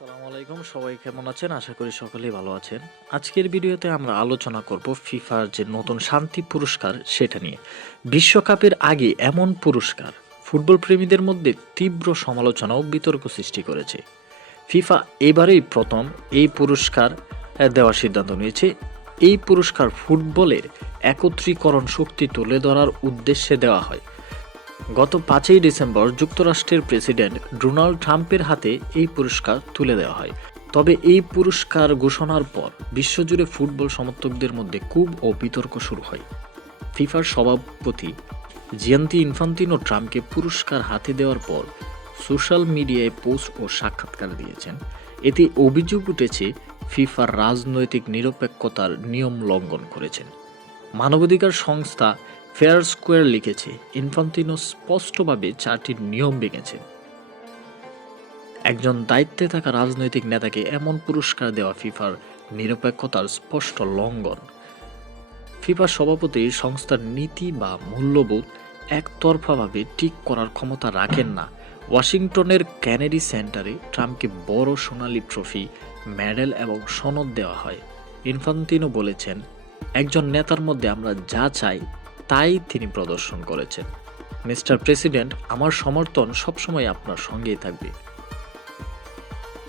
আসসালামু আলাইকুম, সবাই কেমন আছেন? আশা করি সকলেই ভালো আছেন। আজকের ভিডিওতে আমরা আলোচনা করব ফিফার যে নতুন শান্তি পুরস্কার, সেটা নিয়ে। বিশ্বকাপের আগে এমন পুরস্কার ফুটবল প্রেমীদের মধ্যে তীব্র সমালোচনা ও বিতর্ক সৃষ্টি করেছে। ফিফা এবারেই প্রথম এই পুরস্কার দেওয়ার সিদ্ধান্ত নিয়েছে। এই পুরস্কার ফুটবলের একত্রীকরণ শক্তি তুলে ধরার উদ্দেশ্যে দেওয়া হয়। গত পাঁচই ডিসেম্বর যুক্তরাষ্ট্রের প্রেসিডেন্ট ডোনাল্ড ট্রাম্পের হাতে এই পুরস্কার তুলে দেওয়া হয়। তবে এই পুরস্কার ঘোষণার পর বিশ্বজুড়ে ফুটবল সমর্থকদের মধ্যে খুব ও বিতর্ক শুরু হয়। ফিফার সভাপতি জিয়ান্তি ইনফান্তিনো ট্রাম্পকে পুরস্কার হাতে দেওয়ার পর সোশ্যাল মিডিয়ায় পোস্ট ও সাক্ষাৎকার দিয়েছেন। এতে অভিযোগ উঠেছে, ফিফার রাজনৈতিক নিরপেক্ষতার নিয়ম লঙ্ঘন করেছেন। মানবাধিকার সংস্থা ফেয়ার স্কোয়ার লিখেছে, ইনফান্তিনো স্পষ্টভাবে চারটির নিয়ম ভেঙেছেন একজন দায়িত্বে থাকা রাজনৈতিক নেতাকে এমন পুরস্কার দেওয়া ফিফার নিরপেক্ষতার স্পষ্ট লঙ্ঘন। ফিফার সভাপতি সংস্থার নীতি বা মূল্যবোধ একতরফাভাবে ঠিক করার ক্ষমতা রাখেন না। ওয়াশিংটনের ক্যানেডি সেন্টারে ট্রাম্পকে বড় সোনালী ট্রফি, মেডেল এবং সনদ দেওয়া হয়। ইনফান্তিনো বলেছেন, একজন নেতার মধ্যে আমরা যা চাই তাই তিনি প্রদর্শন করেছেন। মিস্টার প্রেসিডেন্ট, আমার সমর্থন সবসময় আপনার সঙ্গেই থাকবে।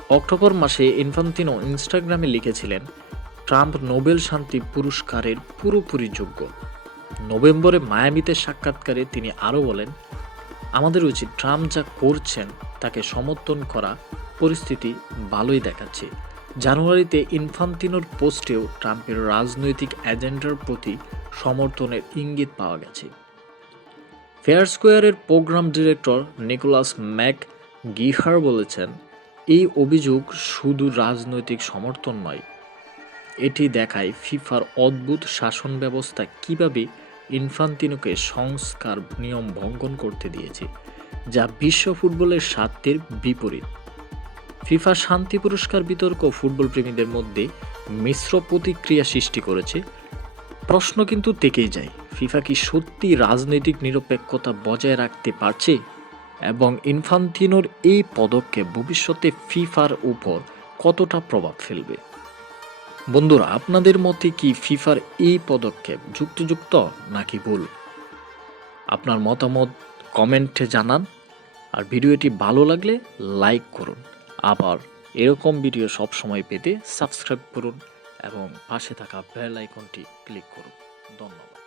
অক্টোবর মাসে ইনফান্তিনো ইনস্টাগ্রামে লিখেছিলেন, ট্রাম্প নোবেল শান্তি পুরস্কারের পুরোপুরি যোগ্য। নভেম্বরে মায়ামিতে সাক্ষাৎকারে তিনি আরও বলেন, আমাদের উচিত ট্রাম্প যা করছেন তাকে সমর্থন করা। পরিস্থিতি ভালোই দেখাচ্ছে। জানুয়ারিতে ইনফান্তিনোর পোস্টেও ট্রাম্পের রাজনৈতিক এজেন্ডার প্রতি সমর্থনের ইঙ্গিত পাওয়া গেছে। ফেয়ার স্কোয়ারের programme director Nicholas McGeehan বলেছেন, এই অভিযোগ শুধু রাজনৈতিক সমর্থন নয়, এটি দেখায় ফিফার অদ্ভুত শাসন ব্যবস্থা কীভাবে ইনফান্তিনোকে সংস্কার নিয়ম ভঙ্গন করতে দিয়েছে, যা বিশ্ব ফুটবলের স্বার্থের বিপরীত। ফিফা শান্তি পুরস্কার বিতর্ক ফুটবল প্রেমীদের মধ্যে মিশ্র প্রতিক্রিয়া সৃষ্টি করেছে প্রশ্ন কিন্তু থেকেই যায়, ফিফা কি সত্যি রাজনৈতিক নিরপেক্ষতা বজায় রাখতে পারছে? এবং ইনফান্তিনোর এই পদক্ষেপ ভবিষ্যতে ফিফার উপর কতটা প্রভাব ফেলবে? বন্ধুরা, আপনাদের মতে কি ফিফার এই পদক্ষেপ যুক্তিযুক্ত নাকি ভুল? আপনার মতামত কমেন্টে জানান। আর ভিডিওটি ভালো লাগলে লাইক করুন। আবার এরকম ভিডিও সবসময় পেতে সাবস্ক্রাইব করুন। এবং পাশে থাকা বেল আইকনটি ক্লিক করুন। ধন্যবাদ।